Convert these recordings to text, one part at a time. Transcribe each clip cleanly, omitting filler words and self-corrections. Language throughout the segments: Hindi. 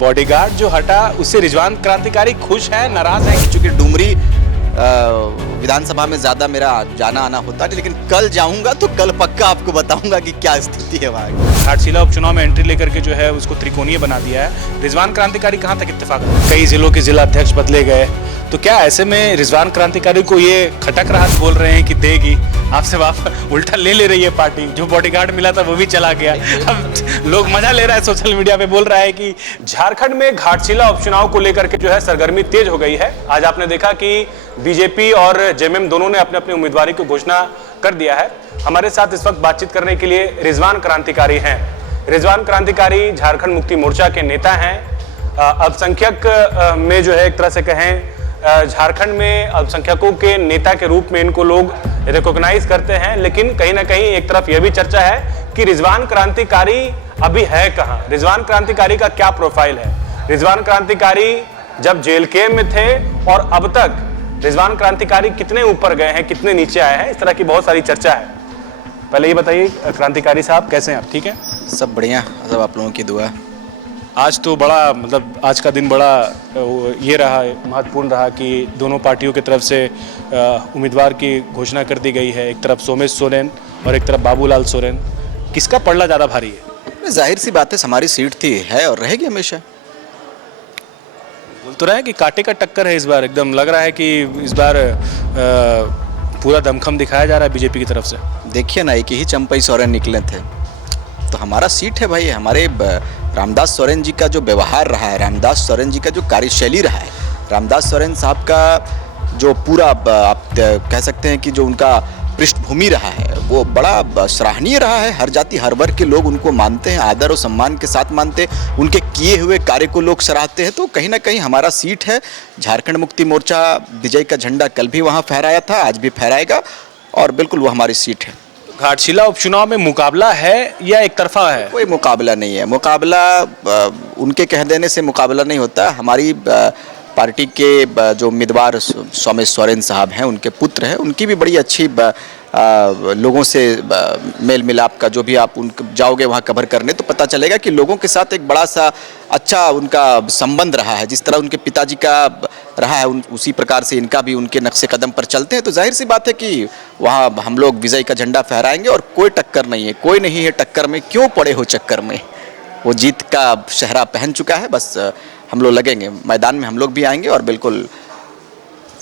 बॉडीगार्ड जो हटा उससे रिजवान क्रांतिकारी खुश है, नाराज है? चूंकि डुमरी विधानसभा में ज़्यादा मेरा जाना आना होता है, लेकिन कल जाऊंगा तो कल पक्का आपको बताऊंगा कि क्या स्थिति है वहाँ की। घाटशिला उपचुनाव में एंट्री लेकर के जो है उसको त्रिकोणीय बना दिया है। रिजवान क्रांतिकारी कहाँ तक इत्तेफाक है? कई जिलों के जिला अध्यक्ष बदले गए, तो क्या ऐसे में रिजवान क्रांतिकारी को ये खटक रहा बोल रहे हैं कि देगी आपसे वापस, उल्टा ले रही है पार्टी? जो बॉडीगार्ड मिला था वो भी चला गया, अब लोग मजा ले रहा है, सोशल मीडिया पे बोल रहा है कि झारखंड में घाटशिला उपचुनाव को लेकर के जो है सरगर्मी तेज हो गई है। आज आपने देखा कि बीजेपी और जेएमएम दोनों ने अपने अपने उम्मीदवारी की घोषणा कर दिया है। हमारे साथ इस वक्त बातचीत करने के लिए रिजवान क्रांतिकारी हैं। रिजवान क्रांतिकारी झारखंड मुक्ति मोर्चा के नेता हैं। अल्पसंख्यक में जो है एक तरह से कहें झारखंड में अल्पसंख्यकों के नेता के रूप में इनको लोग रिकॉग्नाइज करते हैं, लेकिन कहीं ना कहीं एक तरफ यह भी चर्चा है कि रिजवान क्रांतिकारी अभी है कहां, रिजवान क्रांतिकारी का क्या प्रोफाइल है। रिजवान क्रांतिकारी जब जेल के में थे और अब तक रिजवान क्रांतिकारी कितने ऊपर गए हैं, कितने नीचे आए हैं, इस तरह की बहुत सारी चर्चा है। पहले ये बताइए क्रांतिकारी साहब, कैसे हैं आप? ठीक है, सब बढ़िया, सब आप लोगों की दुआ। आज तो बड़ा मतलब आज का दिन बड़ा ये रहा, महत्वपूर्ण रहा कि दोनों पार्टियों की तरफ से उम्मीदवार की घोषणा कर दी गई है। एक तरफ सोमेश सोरेन और एक तरफ बाबूलाल सोरेन। किसका पलड़ा ज़्यादा भारी है? जाहिर सी बात है, हमारी सीट थी, है और रहेगी हमेशा। बोल तो रहा है कि कांटे का टक्कर है इस बार, एकदम लग रहा है कि इस बार पूरा दमखम दिखाया जा रहा है बीजेपी की तरफ से। देखिए ना, एक ही चंपई सोरेन निकले थे, तो हमारा सीट है भाई। हमारे रामदास सोरेन जी का जो व्यवहार रहा है, रामदास सोरेन जी का जो कार्यशैली रहा है, रामदास सोरेन साहब का जो पूरा आप कह सकते हैं कि जो उनका पृष्ठभूमि रहा है वो बड़ा सराहनीय रहा है। हर जाति हर वर्ग के लोग उनको मानते हैं, आदर और सम्मान के साथ मानते हैं, उनके किए हुए कार्य को लोग सराहते हैं। तो कहीं ना कहीं हमारा सीट है। झारखंड मुक्ति मोर्चा विजय का झंडा कल भी वहाँ फहराया था, आज भी फहराएगा और बिल्कुल वो हमारी सीट है। घाटशिला उपचुनाव में मुकाबला है या एक तरफा है? कोई मुकाबला नहीं है। मुकाबला उनके कह देने से मुकाबला नहीं होता। हमारी पार्टी के जो उम्मीदवार सोमेश सोरेन साहब हैं, उनके पुत्र हैं, उनकी भी बड़ी अच्छी लोगों से मेल मिलाप का, जो भी आप उन जाओगे वहाँ कवर करने तो पता चलेगा कि लोगों के साथ एक बड़ा सा अच्छा उनका संबंध रहा है। जिस तरह उनके पिताजी का रहा है उसी प्रकार से इनका भी उनके नक्शे कदम पर चलते हैं। तो जाहिर सी बात है कि वहाँ हम लोग विजय का झंडा फहराएंगे और कोई टक्कर नहीं है, कोई नहीं है टक्कर में, क्यों पड़े हो चक्कर में। वो जीत का शहरा पहन चुका है, बस हम लोग लगेंगे मैदान में, हम लोग भी आएंगे और बिल्कुल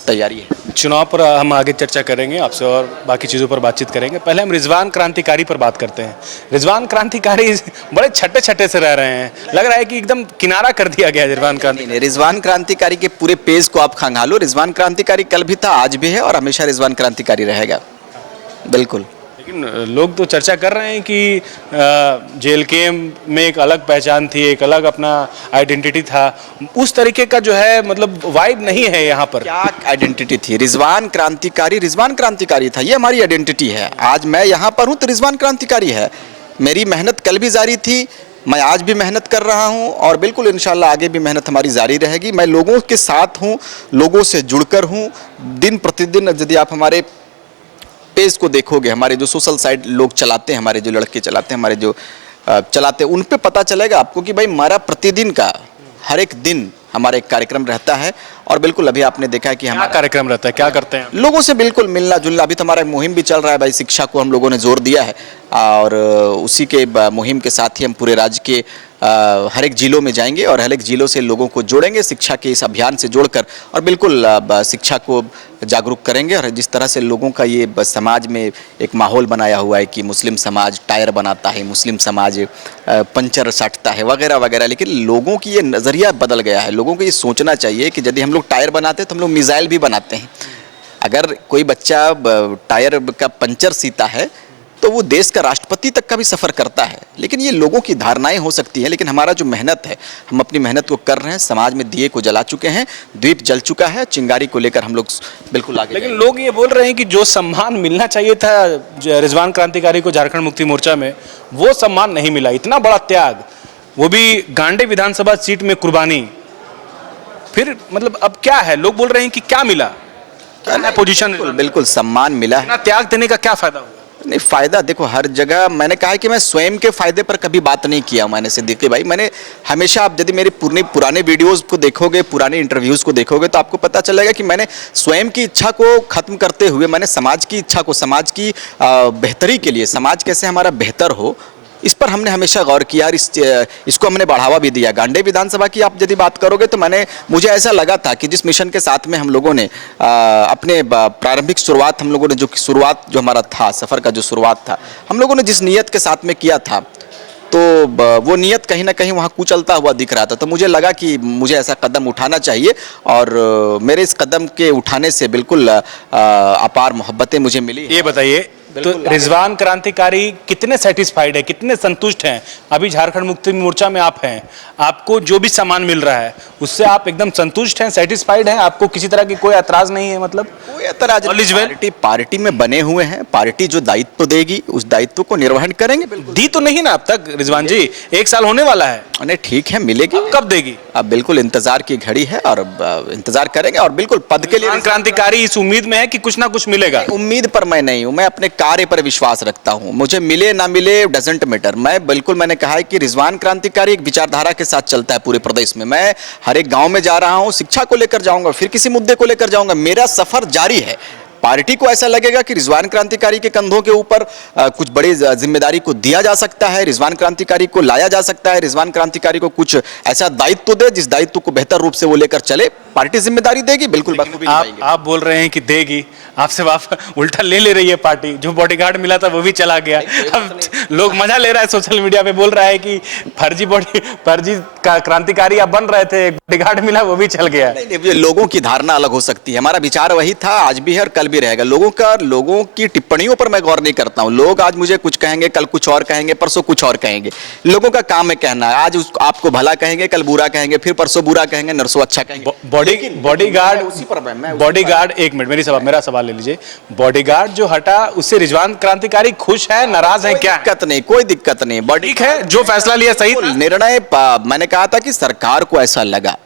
तैयारी है। चुनाव पर हम आगे चर्चा करेंगे आपसे और बाकी चीज़ों पर बातचीत करेंगे। पहले हम रिजवान क्रांतिकारी पर बात करते हैं। रिजवान क्रांतिकारी बड़े छट्टे छट्टे से रह रहे हैं, लग रहा है कि एकदम किनारा कर दिया गया है रिजवान क्रांतिकारी। रिजवान क्रांतिकारी के पूरे पेज को आप खंगालो। रिजवान क्रांतिकारी कल भी था, आज भी है और हमेशा रिजवान क्रांतिकारी रहेगा, बिल्कुल। लेकिन लोग तो चर्चा कर रहे हैं कि जेल के में एक अलग पहचान थी, एक अलग अपना आइडेंटिटी था, उस तरीके का जो है मतलब वाइब नहीं है यहाँ पर। क्या आइडेंटिटी थी? रिजवान क्रांतिकारी था, ये हमारी आइडेंटिटी है। आज मैं यहाँ पर हूँ तो रिजवान क्रांतिकारी है। मेरी मेहनत कल भी जारी थी, मैं आज भी मेहनत कर रहा हूँ और बिल्कुल इंशाल्लाह आगे भी मेहनत हमारी जारी रहेगी। मैं लोगों के साथ हूँ, लोगों से जुड़कर हूँ। दिन प्रतिदिन यदि आप हमारे पेज को देखोगे, हमारे जो सोशल साइट लोग चलाते हैं, हमारे जो लड़के चलाते हैं, हमारे जो चलाते हैं, उन पे पता चलेगा आपको कि भाई हमारा प्रतिदिन का हर एक दिन हमारा एक कार्यक्रम रहता है। और बिल्कुल अभी आपने देखा है कि हमारा कार्यक्रम रहता है, क्या करते हैं? लोगों से बिल्कुल मिलना जुलना। अभी तो हमारा मुहिम भी चल रहा है भाई, शिक्षा को हम लोगों ने जोर दिया है और उसी के मुहिम के साथ ही हम पूरे राज्य के हर एक जिलों में जाएंगे और हर एक जिलों से लोगों को जोड़ेंगे शिक्षा के इस अभियान से जोड़कर और बिल्कुल शिक्षा को जागरूक करेंगे। और जिस तरह से लोगों का ये समाज में एक माहौल बनाया हुआ है कि मुस्लिम समाज टायर बनाता है, मुस्लिम समाज पंचर साटता है वगैरह वगैरह, लेकिन लोगों की ये नज़रिया बदल गया है। लोगों को ये सोचना चाहिए कि यदि हम लोग टायर बनाते हैं तो हम लोग मिसाइल भी बनाते हैं। अगर कोई बच्चा टायर का पंचर सीता है तो वो देश का राष्ट्रपति तक का भी सफ़र करता है। लेकिन ये लोगों की धारणाएं हो सकती हैं, लेकिन हमारा जो मेहनत है, हम अपनी मेहनत को कर रहे हैं। समाज में दिए को जला चुके हैं, द्वीप जल चुका है, चिंगारी को लेकर हम लोग बिल्कुल आगे। लेकिन लोग ये बोल रहे हैं कि जो सम्मान मिलना चाहिए था रिजवान क्रांतिकारी को झारखंड मुक्ति मोर्चा में, वो सम्मान नहीं मिला। इतना बड़ा त्याग, वो भी गांडे विधानसभा सीट में कुर्बानी, फिर मतलब अब क्या है? लोग बोल रहे हैं कि क्या मिला, क्या पोजीशन? बिल्कुल सम्मान मिला है। त्याग देने का क्या फायदा हुआ? नहीं, फ़ायदा देखो हर जगह। मैंने कहा है कि मैं स्वयं के फ़ायदे पर कभी बात नहीं किया मैंने, सिद्दीकी भाई। मैंने हमेशा, आप यदि मेरे पुराने वीडियोज़ को देखोगे, पुराने इंटरव्यूज़ को देखोगे, तो आपको पता चलेगा कि मैंने स्वयं की इच्छा को ख़त्म करते हुए मैंने समाज की इच्छा को, समाज की बेहतरी के लिए, समाज कैसे हमारा बेहतर हो, इस पर हमने हमेशा गौर किया और इसको हमने बढ़ावा भी दिया। गांडे विधानसभा की आप यदि बात करोगे तो मुझे ऐसा लगा था कि जिस मिशन के साथ में हम लोगों ने अपने प्रारंभिक शुरुआत, हम लोगों ने जो हमारा था, सफ़र का जो शुरुआत था, हम लोगों ने जिस नीयत के साथ में किया था, तो वो नीयत कहीं ना कहीं वहाँ कुचलता हुआ दिख रहा था। तो मुझे लगा कि मुझे ऐसा कदम उठाना चाहिए और मेरे इस कदम के उठाने से बिल्कुल अपार मोहब्बतें मुझे मिली। ये बताइए, तो रिजवान क्रांतिकारी कितने सेटिस्फाइड है, कितने संतुष्ट हैं? अभी झारखंड मुक्ति मोर्चा में आप हैं, आपको जो भी सामान मिल रहा है उससे आप एकदम संतुष्ट हैं, सेटिस्फाइड हैं? आपको किसी तरह की कोई ऐतराज नहीं है? मतलब कोई ऐतराज नहीं। पार्टी में बने हुए हैं, पार्टी जो दायित्व देगी उस दायित्व को निर्वहन करेंगे। दी तो नहीं ना अब तक रिजवान जी, 1 साल होने वाला है। नहीं, ठीक है, मिलेगी। कब देगी? अब बिल्कुल इंतजार की घड़ी है और इंतजार करेंगे और बिल्कुल पद के लिए क्रांतिकारी इस उम्मीद में है कि कुछ ना कुछ मिलेगा। उम्मीद पर मैं नहीं हूं, मैं अपने कार्य पर विश्वास रखता हूं। मुझे मिले ना मिले डजंट मैटर। मैंने कहा है कि रिजवान क्रांतिकारी एक विचारधारा के साथ चलता है पूरे प्रदेश में। मैं हर एक गांव में जा रहा हूं, शिक्षा को लेकर जाऊंगा, फिर किसी मुद्दे को लेकर जाऊंगा। मेरा सफर जारी है। पार्टी को ऐसा लगेगा कि रिजवान क्रांतिकारी के कंधों के ऊपर कुछ बड़ी जिम्मेदारी को दिया जा सकता है, रिजवान क्रांतिकारी को लाया जा सकता है, रिजवान क्रांतिकारी को कुछ ऐसा दायित्व दे जिस दायित्व को बेहतर रूप से वो लेकर चले। पार्टी जिम्मेदारी देगी, बिल्कुल बखूबी निभाएंगे। आप बोल रहे हैं कि देगी, आपसे उल्टा ले रही है पार्टी। जो बॉडीगार्ड मिला था वो भी चला गया। अब लोग मजा ले रहा है, सोशल मीडिया पे बोल रहा है कि फर्जी क्रांतिकारी आप बन रहे थे, बॉडीगार्ड मिला वो भी चल गया। नहीं, लोगों की धारणा अलग हो सकती है। हमारा विचार वही था, आज भी है और कल भी रहेगा। लोगों की टिप्पणियों पर मैं गौर नहीं करता हूं। लोग आज मुझे कुछ कहेंगे, कल कुछ और कहेंगे, परसों कुछ और कहेंगे। लोगों का काम है कहना। आज आपको भला कहेंगे, कल बुरा कहेंगे, फिर परसों बुरा कहेंगे, नरसों अच्छा कहेंगे। बॉडीगार्ड, एक मिनट, मेरा सवाल ले लीजिए। बॉडीगार्ड जो हटा उससे रिजवान क्रांतिकारी खुश है, नाराज है? क्या दिक्कत नहीं, कोई दिक्कत नहीं। ठीक है, जो फैसला लिया सही था। निर्णय मैंने कहा था कि सरकार को ऐसा लगा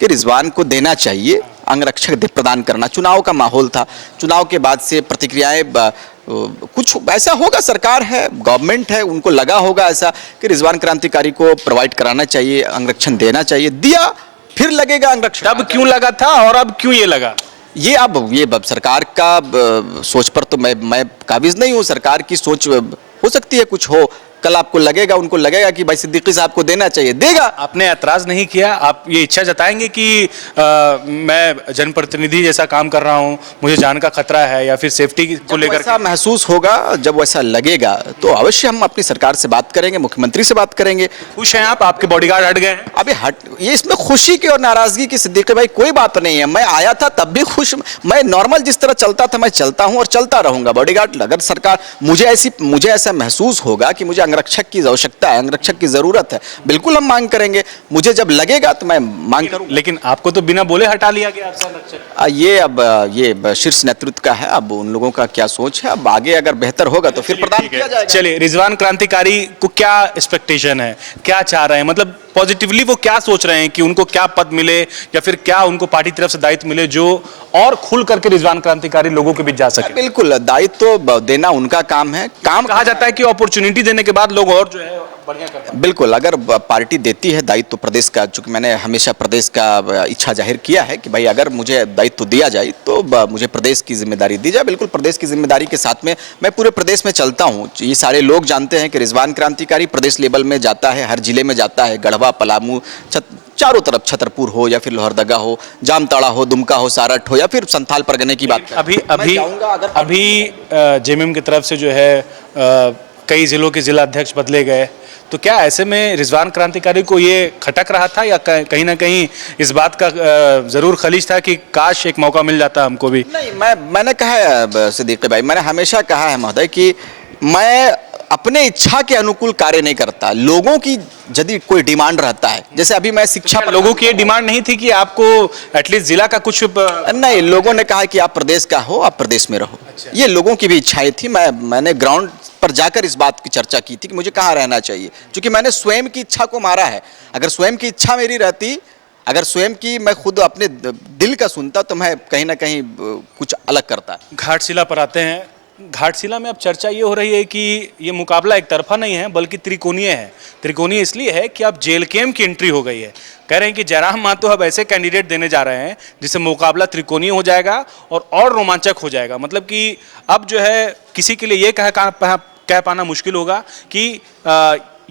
कि रिजवान को देना चाहिए, अंगरक्षक प्रदान करना। चुनाव का माहौल था, चुनाव के बाद से प्रतिक्रियाएं कुछ ऐसा होगा। सरकार है, गवर्नमेंट है, उनको लगा होगा ऐसा कि रिजवान क्रांतिकारी को प्रोवाइड कराना चाहिए, अंगरक्षण देना चाहिए। दिया, फिर लगेगा अंगरक्षण। तब क्यों लगा था और अब क्यों ये लगा? ये अब सरकार का सोच पर तो मैं काबिज नहीं हूँ। सरकार की सोच हो सकती है कुछ हो। कल आपको लगेगा, उनको लगेगा कि भाई सिद्दीकी साहब को देना चाहिए, देगा। आपने ऐतराज नहीं किया? आप ये इच्छा जताएंगे कि मैं जनप्रतिनिधि जैसा काम कर रहा हूं, मुझे जान का खतरा है, या फिर सेफ्टी को लेकर ऐसा महसूस होगा, जब वैसा लगेगा तो अवश्य हम अपनी सरकार से बात करेंगे, मुख्यमंत्री से बात करेंगे। खुश हैं आप? आपके बॉडीगार्ड हट गए? अभी ये इसमें खुशी की और नाराजगी की सिद्दीकी भाई कोई बात नहीं है। मैं आया था तब भी खुश, मैं नॉर्मल जिस तरह चलता था मैं चलता हूं और चलता रहूंगा। बॉडीगार्ड, अगर सरकार मुझे ऐसा महसूस होगा कि मुझे अंगरक्षक की आवश्यकता है, अंगरक्षक की जरूरत है, बिल्कुल हम मांग करेंगे। मुझे जब लगेगा तो मैं मांग करूंगा। लेकिन आपको तो बिना बोले हटा लिया गया आपसे अंगरक्षक। ये शीर्ष नेतृत्व का है, अब उन लोगों का क्या सोच है। अब आगे अगर बेहतर होगा तो फिर प्रदान किया जाएगा। चलिए, रिजवान क्रांतिकारी को क्या एक्सपेक्टेशन है, क्या चाह रहे हैं? मतलब पॉजिटिवली वो क्या सोच रहे हैं कि उनको क्या पद मिले, या फिर क्या उनको पार्टी तरफ से दायित्व मिले जो और खुल करके रिजवान क्रांतिकारी लोगों के बीच जा सके? बिल्कुल, दायित्व देना उनका काम है। काम कहा जाता है कि अपॉर्चुनिटी देने के बाद लोग और जो है बढ़िया करते हैं। बिल्कुल, अगर पार्टी देती है दायित्व प्रदेश का, चूंकि मैंने हमेशा प्रदेश का इच्छा जाहिर किया है कि भाई अगर मुझे दायित्व दिया जाए तो मुझे प्रदेश की जिम्मेदारी दी जाए। बिल्कुल, प्रदेश की जिम्मेदारी के साथ में मैं पूरे प्रदेश में चलता हूँ। ये सारे लोग जानते हैं कि रिजवान क्रांतिकारी प्रदेश लेवल में जाता है, हर जिले में जाता है। गढ़वा, पलामू, चारों तरफ, छतरपुर हो या फिर लोहरदगा हो, जामताड़ा हो, दुमका हो, सारठ हो, या फिर संथाल परगने की बात। अभी जेएमएम की तरफ से जो है कई जिलों के जिला अध्यक्ष बदले गए, तो क्या ऐसे में रिजवान क्रांतिकारी को ये खटक रहा था, या कहीं ना कहीं इस बात का जरूर खलीज था कि काश एक मौका मिल जाता हमको भी? नहीं, मैंने कहा है सिद्दीकी भाई, मैंने हमेशा कहा है महोदय कि मैं अपने इच्छा के अनुकूल कार्य नहीं करता। लोगों की यदि कोई डिमांड रहता है, जैसे अभी मैं शिक्षा, लोगों की ये डिमांड नहीं थी कि आपको एटलीस्ट जिला का कुछ? नहीं, लोगों ने कहा कि आप प्रदेश का हो, आप प्रदेश में रहो। अच्छा। ये लोगों की भी इच्छाएं थी। मैंने ग्राउंड पर जाकर इस बात की चर्चा की थी कि मुझे कहाँ रहना चाहिए, क्योंकि मैंने स्वयं की इच्छा को मारा है। अगर स्वयं की इच्छा मेरी रहती, अगर स्वयं की मैं खुद अपने दिल का सुनता, तो मैं कहीं ना कहीं कुछ अलग करता। घाटशिला पर आते हैं, घाटशिला में अब चर्चा ये हो रही है कि ये मुकाबला एक तरफा नहीं है बल्कि त्रिकोणीय है। त्रिकोणीय इसलिए है कि अब जेल केम की एंट्री हो गई है। कह रहे हैं कि जयराम मातो अब ऐसे कैंडिडेट देने जा रहे हैं जिससे मुकाबला त्रिकोणीय हो जाएगा और रोमांचक हो जाएगा। मतलब कि अब जो है किसी के लिए ये कह पाना मुश्किल होगा कि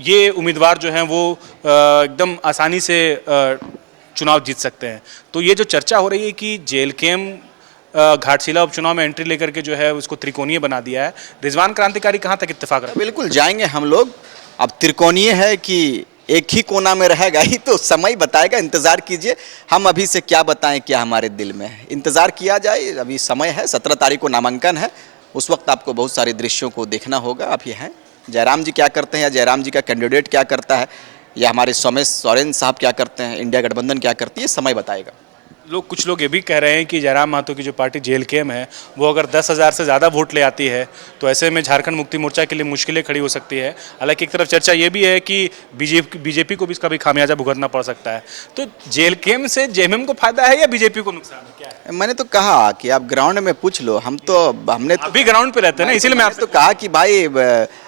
ये उम्मीदवार जो हैं वो एकदम आसानी से चुनाव जीत सकते हैं। तो ये जो चर्चा हो रही है कि जेल केम घाटशिला उपचुनाव में एंट्री लेकर के जो है उसको त्रिकोणीय बना दिया है, रिजवान क्रांतिकारी कहाँ तक इत्तेफाक रहा? बिल्कुल जाएंगे हम लोग। अब त्रिकोणीय है कि एक ही कोना में रहेगा ही तो समय बताएगा, इंतज़ार कीजिए। हम अभी से क्या बताएं क्या हमारे दिल में है, इंतज़ार किया जाए। अभी समय है, 17 तारीख को नामांकन है, उस वक्त आपको बहुत सारे दृश्यों को देखना होगा। आप ये हैं जयराम जी क्या करते हैं या जयराम जी का कैंडिडेट क्या करता है या हमारे सोमेश सोरेन साहब क्या करते हैं, इंडिया गठबंधन क्या करती है, समय बताएगा। कुछ लोग ये भी कह रहे हैं कि जयराम मातो की जो पार्टी जेल केम है वो अगर 10,000 से ज़्यादा वोट ले आती है तो ऐसे में झारखंड मुक्ति मोर्चा के लिए मुश्किलें खड़ी हो सकती है। हालांकि एक तरफ चर्चा ये भी है कि बीजेपी को भी इसका भी खामियाजा भुगतना पड़ सकता है। तो जेल केम से जेएमएम को फायदा है या बीजेपी को नुकसान है, क्या है? मैंने तो कहा कि आप ग्राउंड में पूछ लो, हमने तो अभी ग्राउंड पे रहते हैं ना, इसीलिए मैं तो कहा कि भाई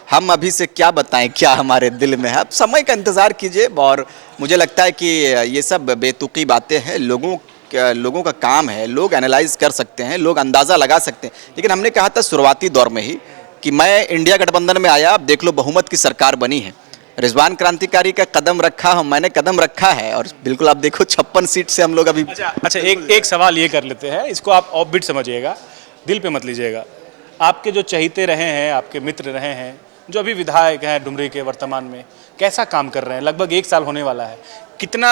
हम अभी से क्या बताएं क्या हमारे दिल में है। आप समय का इंतज़ार कीजिए। और मुझे लगता है कि ये सब बेतुकी बातें हैं, लोगों का काम है, लोग एनालाइज कर सकते हैं, लोग अंदाज़ा लगा सकते हैं। लेकिन हमने कहा था शुरुआती दौर में ही कि मैं इंडिया गठबंधन में आया, अब देख लो बहुमत की सरकार बनी है, रिजवान क्रांतिकारी का कदम रखा, मैंने कदम रखा है और बिल्कुल आप देखो 56 सीट से हम लोग अभी। अच्छा एक सवाल ये कर लेते हैं, इसको आप ऑफबीट समझिएगा, दिल पे मत लीजिएगा। आपके जो चहीते रहे हैं, आपके मित्र रहे हैं, जो अभी विधायक हैं डुमरी के वर्तमान में, कैसा काम कर रहे हैं? लगभग 1 साल होने वाला है। कितना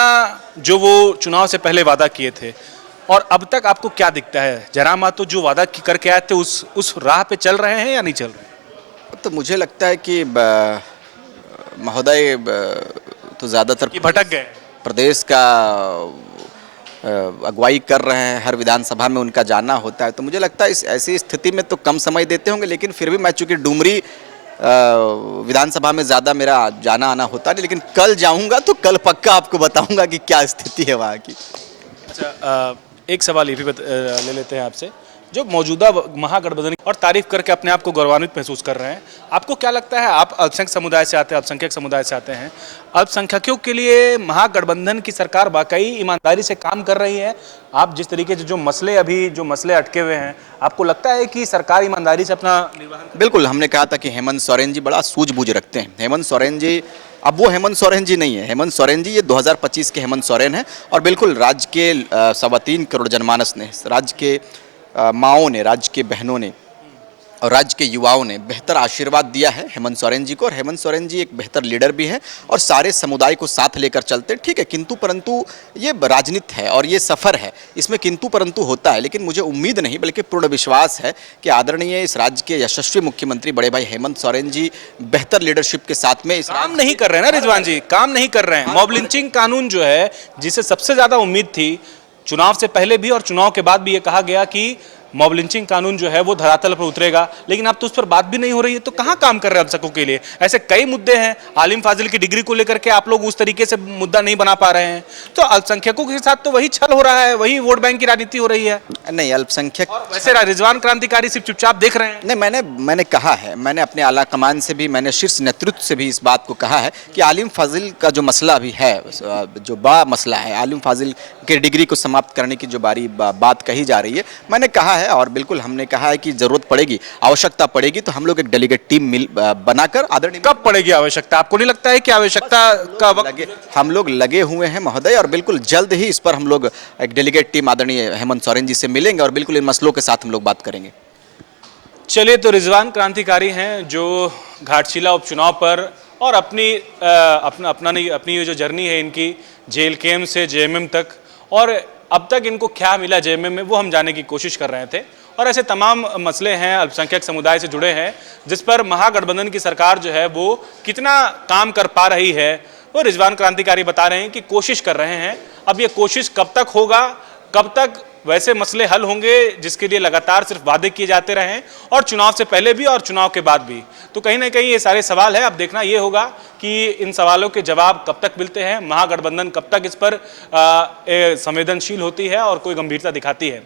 जो वो चुनाव से पहले वादा किए थे और अब तक आपको क्या दिखता है? जयराम मातो जो वादा करके आए थे उस राह पे चल रहे हैं या नहीं चल रहे? तो मुझे लगता है कि महोदय तो ज़्यादातर भटक गए, प्रदेश का अगुवाई कर रहे हैं, हर विधानसभा में उनका जाना होता है। तो मुझे लगता है इस ऐसी स्थिति में तो कम समय देते होंगे, लेकिन फिर भी मैं चूँकि डुमरी विधानसभा में ज़्यादा मेरा जाना आना होता नहीं, लेकिन कल जाऊंगा तो कल पक्का आपको बताऊंगा कि क्या स्थिति है वहाँ की। अच्छा एक सवाल ये भी ले लेते हैं आपसे, जो मौजूदा महागठबंधन और तारीफ करके अपने आप को गौरवान्वित महसूस कर रहे हैं, आपको क्या लगता है? आप अल्पसंख्यक समुदाय से आते हैं, अल्पसंख्यक समुदाय से आते हैं, अल्पसंख्यकों के लिए महागठबंधन की सरकार वाकई ईमानदारी से काम कर रही है? आप जिस तरीके से जो मसले अटके हुए हैं, आपको लगता है कि सरकार ईमानदारी से अपना निर्वहन? बिल्कुल, हमने कहा था कि हेमंत सोरेन जी बड़ा सूझबूझ रखते हैं। हेमंत सोरेन जी अब वो हेमंत सोरेन जी नहीं है। हेमंत सोरेन जी ये 2025 के हेमंत सोरेन हैं और बिल्कुल राज्य के 3.25 करोड़ जनमानस ने, राज्य के माओं ने, राज्य के बहनों ने और राज्य के युवाओं ने बेहतर आशीर्वाद दिया है हेमंत सोरेन जी को। और हेमंत सोरेन जी एक बेहतर लीडर भी है और सारे समुदाय को साथ लेकर चलते हैं। ठीक है, किंतु परंतु ये राजनीति है और ये सफ़र है, इसमें किंतु परंतु होता है। लेकिन मुझे उम्मीद नहीं बल्कि पूर्ण विश्वास है कि आदरणीय इस राज्य के यशस्वी मुख्यमंत्री बड़े भाई हेमंत सोरेन जी बेहतर लीडरशिप के साथ में काम नहीं कर रहे हैं ना रिजवान जी, काम नहीं कर रहे हैं। मॉब लिंचिंग कानून जो है, जिसे सबसे ज़्यादा उम्मीद थी, चुनाव से पहले भी और चुनाव के बाद भी ये कहा गया कि मॉब लिंचिंग कानून जो है वो धरातल पर उतरेगा, लेकिन अब तो उस पर बात भी नहीं हो रही है। तो कहाँ काम कर रहे हैं अल्पसंख्यकों के लिए? ऐसे कई मुद्दे हैं, आलिम फाजिल की डिग्री को लेकर के आप लोग उस तरीके से मुद्दा नहीं बना पा रहे हैं। तो अल्पसंख्यकों के साथ तो वही छल हो रहा है, वही वोट बैंक की राजनीति हो रही है। नहीं, अल्पसंख्यक वैसे रिजवान क्रांतिकारी सिर्फ चुपचाप देख रहे हैं। नहीं, मैंने कहा है, मैंने अपने आला कमान से भी, मैंने शीर्ष नेतृत्व से भी इस बात को कहा है कि आलिम फाजिल का जो मसला अभी है, जो बड़ा मसला है, आलिम फाजिल के डिग्री को समाप्त करने की जो बात कही जा रही है, मैंने कहा है और बिल्कुल हमने कहा है कि जरूरत पड़ेगी, आवश्यकता पड़ेगी तो हम लोग एक डेलीगेट टीम बनाकर आदरणीय। कब पड़ेगी आवश्यकता? आपको नहीं लगता है कि आवश्यकता का वक्त? हम लोग लगे हुए हैं महोदय और बिल्कुल जल्द ही इस पर हम लोग एक डेलीगेट टीम आदरणीय हेमंत सोरेन जी से मिलेंगे और बिल्कुल इन मसलों के साथ हम लोग बात करेंगे। चलिए, तो रिजवान क्रांतिकारी हैं जो घाटशिला उपचुनाव पर और अपनी ये जो जर्नी है इनकी जेल केम से जेएमएम तक, और अब तक इनको क्या मिला जेएमएम में, वो हम जानने की कोशिश कर रहे थे। और ऐसे तमाम मसले हैं अल्पसंख्यक समुदाय से जुड़े हैं जिस पर महागठबंधन की सरकार जो है वो कितना काम कर पा रही है, वो रिजवान क्रांतिकारी बता रहे हैं कि कोशिश कर रहे हैं। अब ये कोशिश कब तक होगा, कब तक वैसे मसले हल होंगे जिसके लिए लगातार सिर्फ वादे किए जाते रहे, और चुनाव से पहले भी और चुनाव के बाद भी, तो कहीं ना कहीं ये सारे सवाल है। अब देखना ये होगा कि इन सवालों के जवाब कब तक मिलते हैं, महागठबंधन कब तक इस पर संवेदनशील होती है और कोई गंभीरता दिखाती है।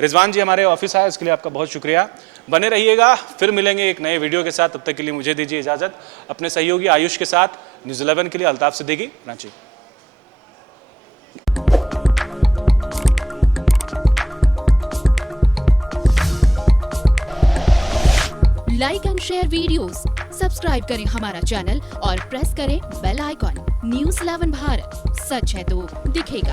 रिजवान जी हमारे ऑफिस आए, इसके लिए आपका बहुत शुक्रिया। बने रहिएगा, फिर मिलेंगे एक नए वीडियो के साथ। तब तक के लिए मुझे दीजिए इजाज़त। अपने सहयोगी आयुष के साथ न्यूज़ 11 के लिए Altaf Siddiqui, Ranchi. Like and share videos, subscribe करें हमारा चैनल और प्रेस करें बेल आइकॉन। न्यूज़ 11 भारत, सच है तो दिखेगा।